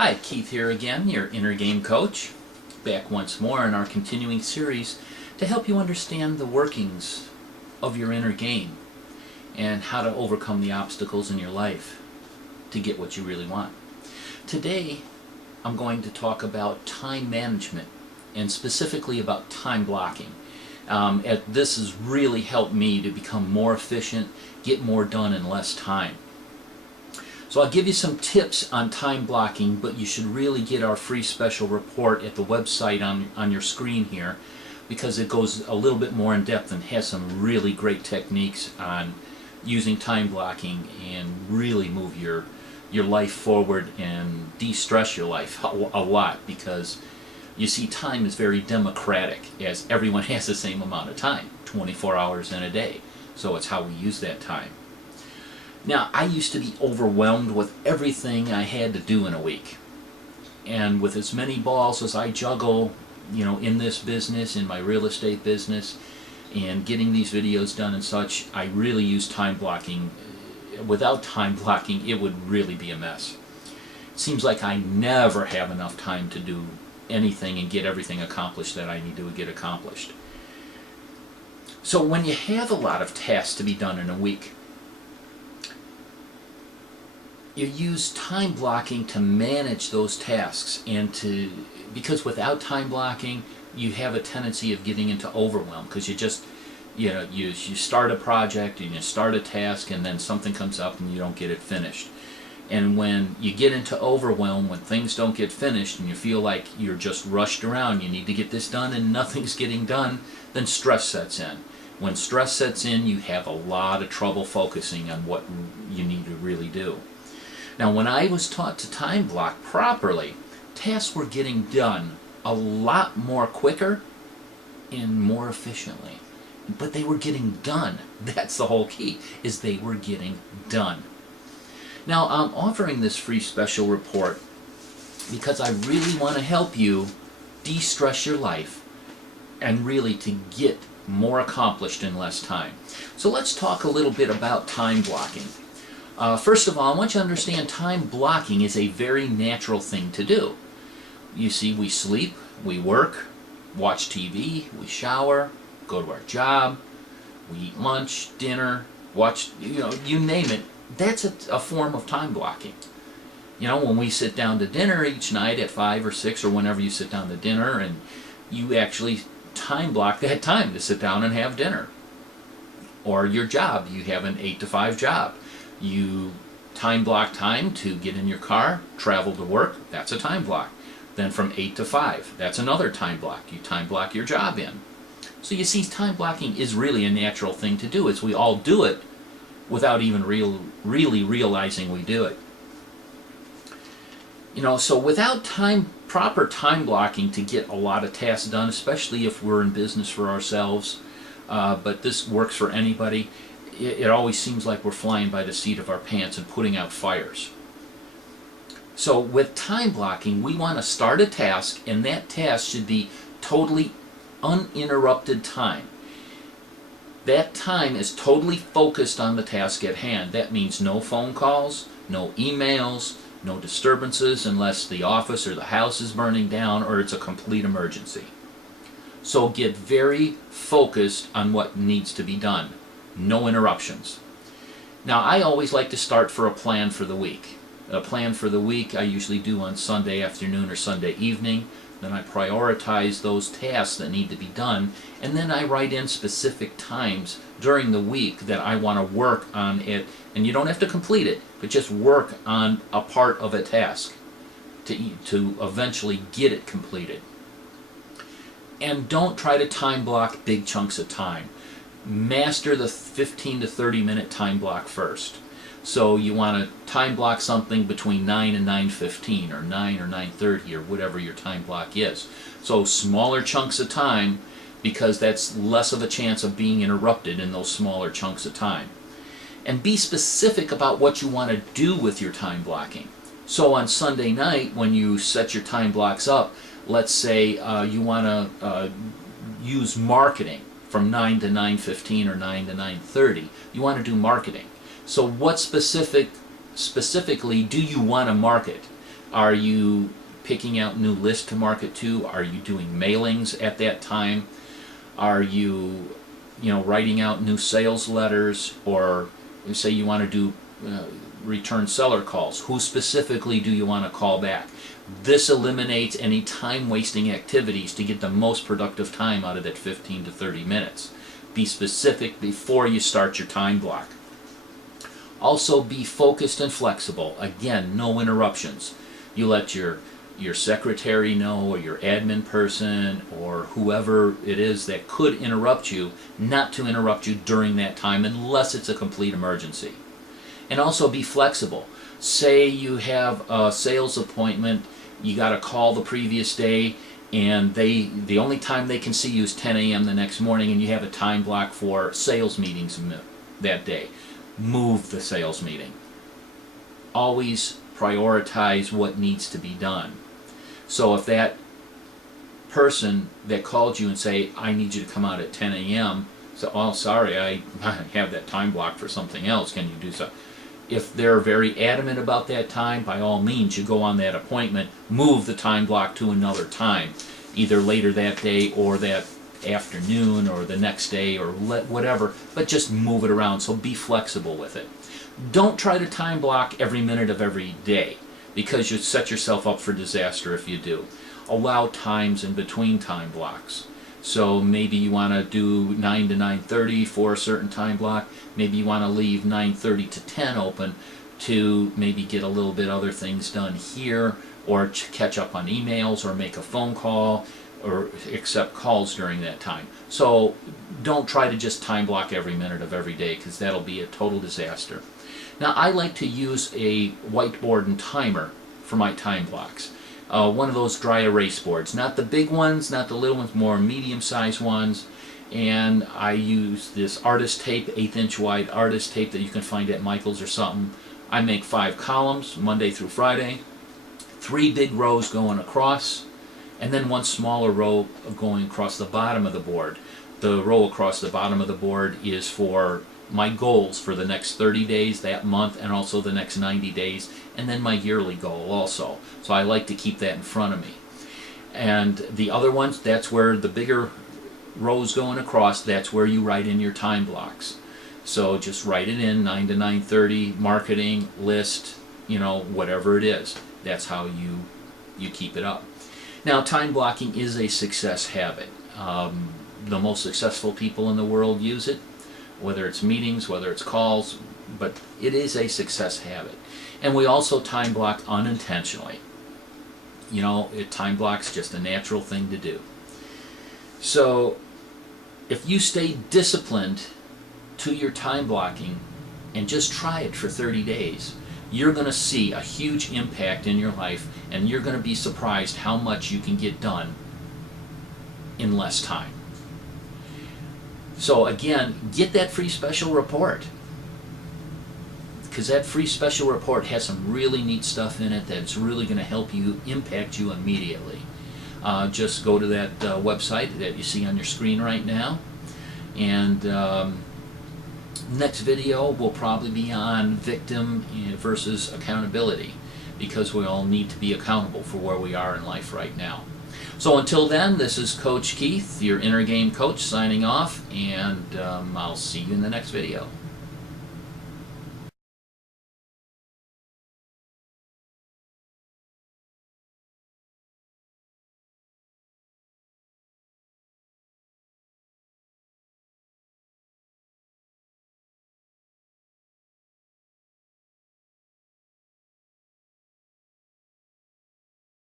Hi, Keith here again, your inner game coach, back once more in our continuing series to help you understand the workings of your inner game and how to overcome the obstacles in your life to get what you really want. Today, I'm going to talk about time management and specifically about time blocking. This has really helped me to become more efficient, get more done in less time. So I'll give you some tips on time blocking, but you should really get our free special report at the website on your screen here, because it goes a little bit more in depth and has some really great techniques on using time blocking and really move your life forward and de-stress your life a lot, because you see time is very democratic, as everyone has the same amount of time, 24 hours in a day. So it's how we use that time. Now, I used to be overwhelmed with everything I had to do in a week. And with as many balls as I juggle, in this business, in my real estate business, and getting these videos done and such, I really use time blocking. Without time blocking, it would really be a mess. It seems like I never have enough time to do anything and get everything accomplished that I need to get accomplished. So when you have a lot of tasks to be done in a week, you use time blocking to manage those tasks, because without time blocking you have a tendency of getting into overwhelm, because you start a project and you start a task and then something comes up and you don't get it finished. And when you get into overwhelm, when things don't get finished and you feel like you're just rushed around, you need to get this done and nothing's getting done, then stress sets in. When stress sets in, you have a lot of trouble focusing on what you need to really do. Now, when I was taught to time block properly, tasks were getting done a lot more quicker and more efficiently. But they were getting done. That's the whole key, is they were getting done. Now, I'm offering this free special report because I really want to help you de-stress your life and really to get more accomplished in less time. So let's talk a little bit about time blocking. First of all, I want you to understand time blocking is a very natural thing to do. You see, we sleep, we work, watch TV, we shower, go to our job, we eat lunch, dinner, watch, you name it. That's a form of time blocking. When we sit down to dinner each night at 5 or 6 or whenever you sit down to dinner, and you actually time block that time to sit down and have dinner. Or your job, you have an 8 to 5 job. You time block time to get in your car, travel to work, that's a time block. Then from 8 to 5, that's another time block. You time block your job in. So you see, time blocking is really a natural thing to do, as we all do it without even really realizing we do it. So without proper time blocking to get a lot of tasks done, especially if we're in business for ourselves, but this works for anybody, it always seems like we're flying by the seat of our pants and putting out fires. So with time blocking, we want to start a task, and that task should be totally uninterrupted time. That time is totally focused on the task at hand. That means no phone calls, no emails, no disturbances unless the office or the house is burning down or it's a complete emergency. So get very focused on what needs to be done. No interruptions. Now, I always like to start for a plan for the week. A plan for the week I usually do on Sunday afternoon or Sunday evening. Then I prioritize those tasks that need to be done, and then I write in specific times during the week that I want to work on it. And you don't have to complete it, but just work on a part of a task to eventually get it completed. And don't try to time block big chunks of time. Master the 15 to 30 minute time block first. So you want to time block something between 9 and 9:15 or 9 or 9:30 or whatever your time block is. So smaller chunks of time, because that's less of a chance of being interrupted in those smaller chunks of time. And be specific about what you want to do with your time blocking. So on Sunday night, when you set your time blocks up, let's say you want to use marketing from 9 to 9:15 or 9 to 9:30. You want to do marketing. So what specifically do you want to market? Are you picking out new lists to market to? Are you doing mailings at that time? Are you, writing out new sales letters? Or say you want to do return seller calls. Who specifically do you want to call back? This eliminates any time-wasting activities to get the most productive time out of that 15 to 30 minutes. Be specific before you start your time block. Also be focused and flexible. Again, no interruptions. You let your secretary know, or your admin person, or whoever it is that could interrupt you, not to interrupt you during that time unless it's a complete emergency. And also be flexible. Say you have a sales appointment, you got a call the previous day, and the only time they can see you is 10 a.m. the next morning, and you have a time block for sales meetings that day. Move the sales meeting. Always prioritize what needs to be done. So if that person that called you and say, I need you to come out at 10 a.m., so, oh, sorry, I have that time blocked for something else, can you do so? If they're very adamant about that time, by all means, you go on that appointment, move the time block to another time, either later that day or that afternoon or the next day or whatever, but just move it around, so be flexible with it. Don't try to time block every minute of every day, because you set yourself up for disaster if you do. Allow times in between time blocks. So maybe you want to do 9 to 9:30 for a certain time block. Maybe you want to leave 9:30 to 10 open to maybe get a little bit other things done here, or catch up on emails, or make a phone call, or accept calls during that time. So don't try to just time block every minute of every day, because that'll be a total disaster. Now, I like to use a whiteboard and timer for my time blocks. One of those dry erase boards. Not the big ones, not the little ones, more medium-sized ones. And I use this artist tape, 1/8" wide artist tape that you can find at Michael's or something. I make 5 columns, Monday through Friday. 3 big rows going across, and then 1 smaller row going across the bottom of the board. The row across the bottom of the board is for my goals for the next 30 days, that month, and also the next 90 days, and then my yearly goal also. So I like to keep that in front of me. And the other ones, that's where the bigger rows going across, that's where you write in your time blocks. So just write it in, 9 to 9:30, marketing, list, whatever it is. That's how you keep it up. Now, time blocking is a success habit. The most successful people in the world use it, whether it's meetings, whether it's calls, but it is a success habit. And we also time block unintentionally. Time block's just a natural thing to do. So if you stay disciplined to your time blocking and just try it for 30 days, you're going to see a huge impact in your life, and you're going to be surprised how much you can get done in less time. So again, get that free special report, because that free special report has some really neat stuff in it that's really going to help you, impact you immediately. Just go to that website that you see on your screen right now, and next video will probably be on victim versus accountability, because we all need to be accountable for where we are in life right now. So until then, this is Coach Keith, your Inner Game Coach, signing off, and I'll see you in the next video.